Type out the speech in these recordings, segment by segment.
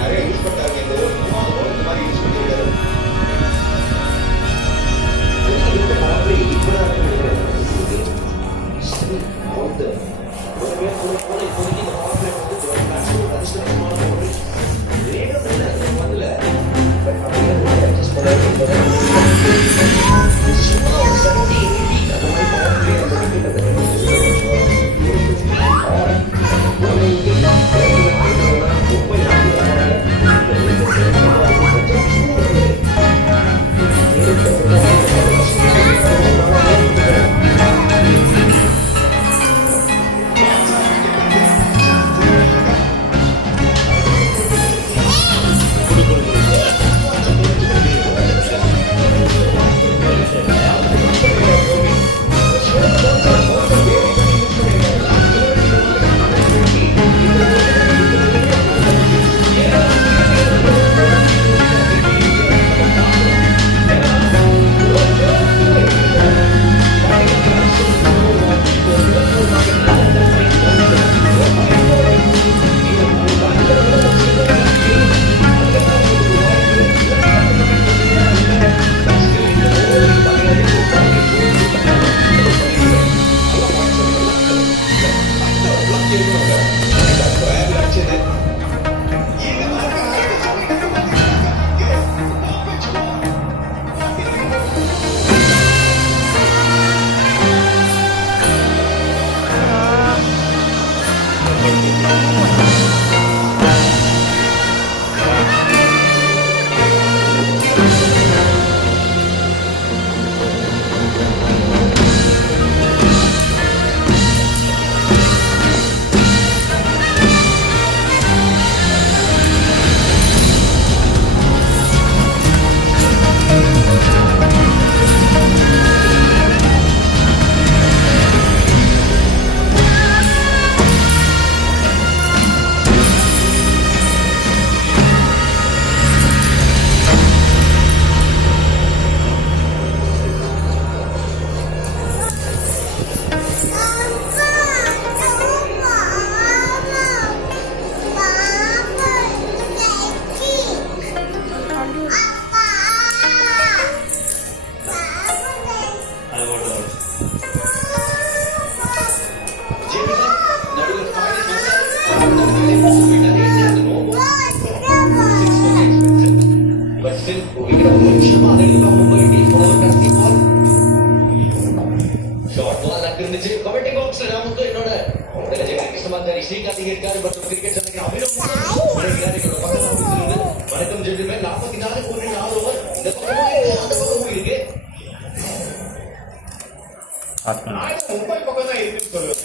நிறைய யூஸ் பண்ணாங்க. இந்த இந்த மாதிரி யூஸ் பண்ணிருக்காரு. மும்பை பக்கம் தான் இருக்குன்னு சொல்லுவேன்.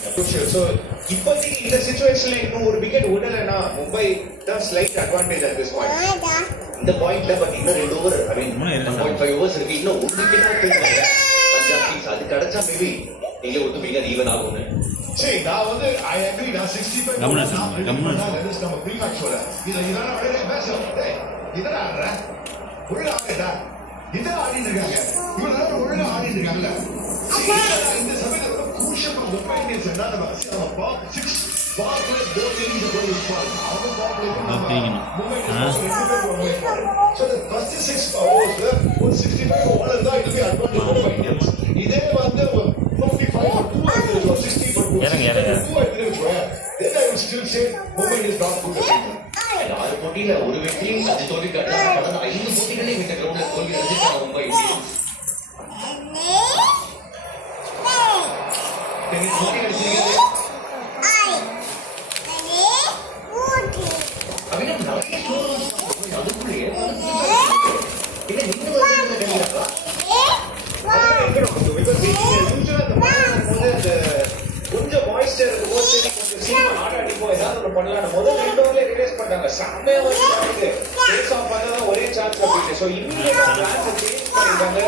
ஸோ இப்போதைக்கு இந்த சிச்சுவேஷன்ல இன்னும் ஒரு விக்கெட் விடலைன்னா மும்பை தான் slide advantage at this point. இந்த பாயிண்ட்ல பட் இன்னும் 2 ஓவர் ஐ மீன் 1.5 ஓவர்ஸ் இருக்கு. இன்னும் ஒரு விக்கெட் போயிருக்காங்க பஞ்சாப் கிங்ஸ். அது கிடைச்சா மேபி நீங்களே ஒத்துப்பீங்க ஈவன் ஆகும்னு. சரி நான் வந்து ஐ அக்ரி. நான் 65 நம்ம ப்ரீ மேட்ச் சொல்ல இதெல்லாம் அப்படியே பேசுறோம். இதெல்லாம் ஆடுற ஒழுங்கா ஆடுடா. இதெல்லாம் ஆடிட்டு இருக்காங்க. இவ்வளவு ஒழுங்கா ஆடிட்டு இருக்காங்கல்ல. இந்த சமயத்துல குரூஷியல் மும்பை இந்தியன்ஸ் என்ன நம்ம பால் 6 பால்ல போத் இன்னிங்ஸ் போய் பால் அவங்க பால் Mumbai so the first 6 overs ஒரு 65 ஓவர் தான் இதுவே அட்வான்டேஜ் மும்பை இந்தியன்ஸ். இதே வந்து 55 or 2 or 60 or 2 then I will still say Mumbai is not good. ஆறு போட்டியில ஒரு வெற்றி 5 தோல்வி கடந்த 5 போட்டிகளே இந்த கிரவுண்ட்ல தோல்வி அடைஞ்சிட்டாங்க மும்பை இந்தியன்ஸ். கொஞ்சம் மாய்ஸ்டர் பண்ணலாம். முதல் 2 ஓவர்ல ரிலீஸ் பண்ணாங்க. செம்மையா வந்து ஒரே சான்ஸ் அப்படின்னு. ஸோ இம்மீடியட்டா பிளான் பண்ணி பண்ணிருக்காங்க.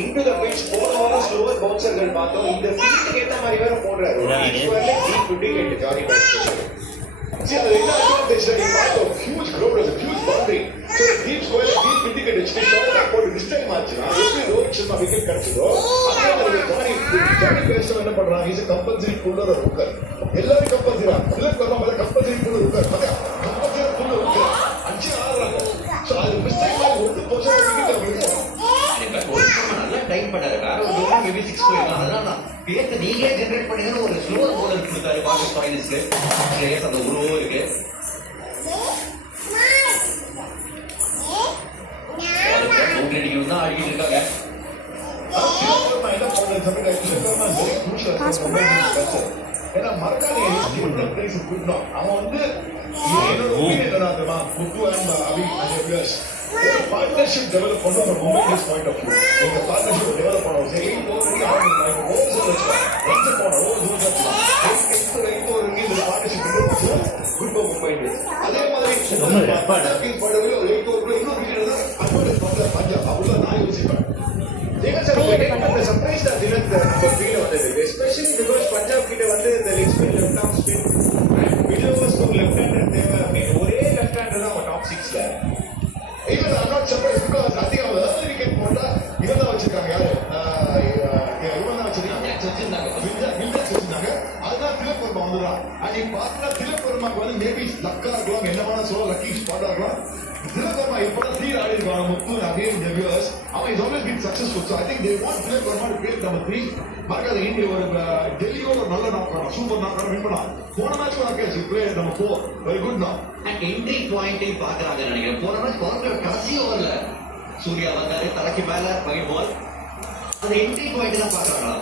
Into the pitch போன வாரம் ஸ்லோவர் பவுன்சர்கள் பார்த்தோம். இந்த ஃபீல்டுக்கு ஏத்த மாதிரி வேற போடுறாரு. Each ball deep to wicket Jonny batsman. See, அது என்ன advantage நீ பார்த்தோம். Huge crowd, a huge boundary. So deep square, deep wicket வச்சு ஷார்ட்டா போட்டு டிஸ்டைம் ஆச்சுனா எப்படி ரோஹித் சர்மா விக்கெட் கிடைச்சதோ அதே மாதிரி ஜானி பேட்ஸ்மேன் என்ன பண்றாங்க? Is compulsory Fuller Hooker. எல்லாரும் கம்பல்சரி புல்லர் பண்ணாம கம்பல்சரி புல்லர் ஹூக்கர். கம்பல்சரி புல்லர் ஹூக்கர். அஞ்சு ஆடுறாங்க. So அது மிஸ்டேக் மாதிரி ஒரு பொசிஷன் விக்கெட் அவங்களுக்கு நல்லா டைம் பண்ணாரு. வேற ஒரு தூரம் மேபி 6 போயிடலாம். அதனால தான் பேச நீங்களே ஜெனரேட் பண்ணீங்க. ஒரு ஸ்லோவர் போலர் கொடுத்தாரு பாகிஸ்தான் ஃபைனல்ஸ்க்கு. ஸ்ரேயஸ் அந்த ஒரு ஓவருக்கு நீங்க தான் ஆடிட்டு இருக்காங்க. ஏன்னா மறக்காத அவன் வந்து பார்ட்னர்ஷிப் டெவலப் பண்ண ஒரு மொபைல் பாயிண்ட் ஆஃப் வியூ இந்த பார்ட்னர்ஷிப் டெவலப் பண்ணோம். சரி அதே மாதிரி பஞ்சாப் அவ்வளவு நான் யோசிப்பேன். சர்ப்ரைஸ் தான் தினக் நம்ம ஃபீல் வந்தது. எஸ்பெஷலி பிகாஸ் பஞ்சாப் கிட்ட வந்து இந்த leg spin left arm spin middle ஓவர்ஸ்க்கு ஒரு லெஃப்ட் ஹேண்டர் தேவை அப்படின்னு ஒரே லெஃப்ட் ஹேண்டர் தான் அவன் டாப் 6ல. even I'm not surprised because I think அவன் ஏர்லி விக்கெட் போட்டா இவன் தான் வச்சிருக்காங்க. யாரு இவன் தான் வச்சிருக்காங்க. அதுதான் திலக் வர்மா வந்துடுறான். அன்னைக்கு பார்த்தா திலக் வர்மாக்கு வந்து மேபி லக்கா இருக்கலாம், என்ன வேணா சொல்ல, லக்கி ஸ்பாட்டா இருக்கலாம். திலக் வர்மா இப்பதான் த்ரீ ஆடி இருக்காங்க முத்து அகைன் இந்த வியூவர்ஸ். அவன் is always been successful. So I think they want Tilak Varma to play number 3. மறக்காத இந்தியா ஒரு டெல்லியோட ஒரு நல்ல நாக் பண்ணலாம், சூப்பர் நாக் வின் பண்ணலாம். போன மேட்ச் வரைக்கும் play number 4 very good knock. And entry பாயிண்டையும் பாக்குறாங்க நினைக்கிறேன். போன மேட்ச் பவர் கடைசி ஓவர்ல சூர்யா வந்தாரு தலைக்கு மேல பகை பால். அந்த என்ட்ரி பாயிண்ட் தான் பாக்குறாங்களா?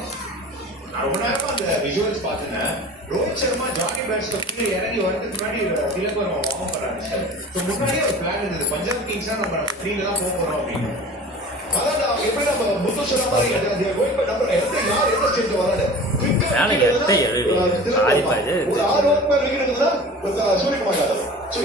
நான் ரொம்ப நேரமா அந்த விஜுவல்ஸ் பார்த்தேன். ரோஹித் சர்மா ஜானி பேட்ஸ்மேன் கீழே இறங்கி வரதுக்கு முன்னாடி திலக் வர்மா வார்ம் பண்ண ஆரம்பிச்சாரு. ஸோ முன்னாடியே ஒரு பிளான் இருந்தது, பஞ்சாப் கிங்ஸா நம்ம 3ல தான் போக போறோம் அப்படின்னு. அதான் எப்படி நம்ம முத்து சொன்ன மாதிரி நம்பர் யார் எந்த ஸ்டேஜ் வராது ஒரு 6 ஓவர் விக்கெட் இருக்குதுன்னா சூரியகுமார் யாதவ். ஸோ